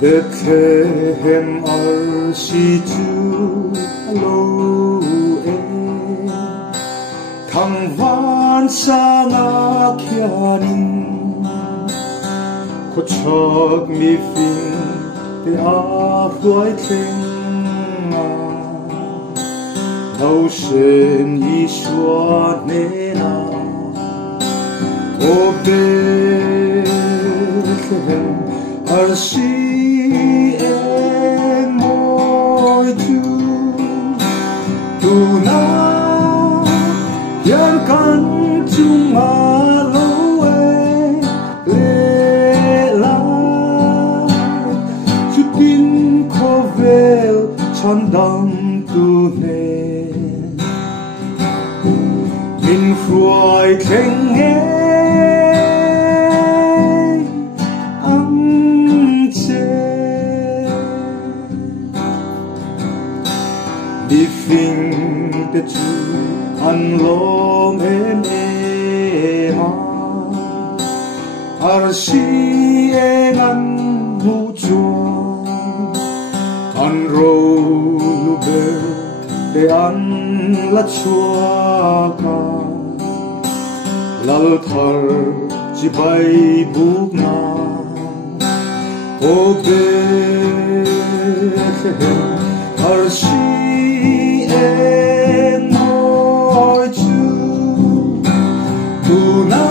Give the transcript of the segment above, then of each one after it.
베틀레헴 얼씨주 로에 당완상악야닌 고척 미핑 대아후아이 탱아 나우신 이슈아 네나 오 베틀레헴 얼씨에 모이주 두나 연간 중마로에 레라 주틴 코벨 천당 두네 민후아이 갱에 Living the true unlong and ema arsiengan mujuan anroluber de an la chuaka lalthar jibai bugna obe arsi en moju tuna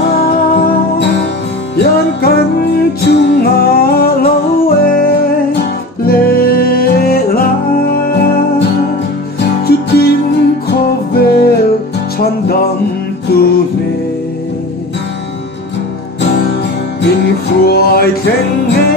yan kan chunga loe lela chutim kovel chandam tune min fruai kenge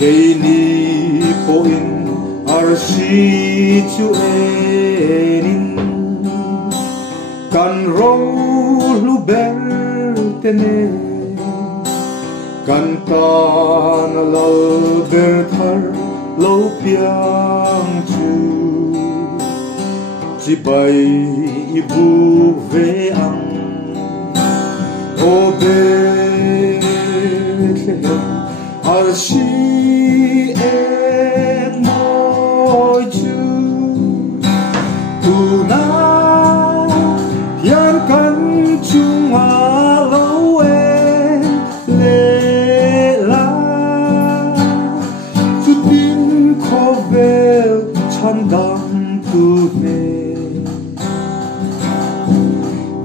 Keini poin arsi chuenin kan rolu bertene kan tan lal berthar lo piang chu jibai ibu veang obe arsi en moju tuna yan kan chunga loe lela sutin kovel chandam tune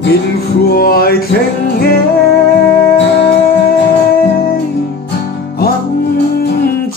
min fruai kenge I'm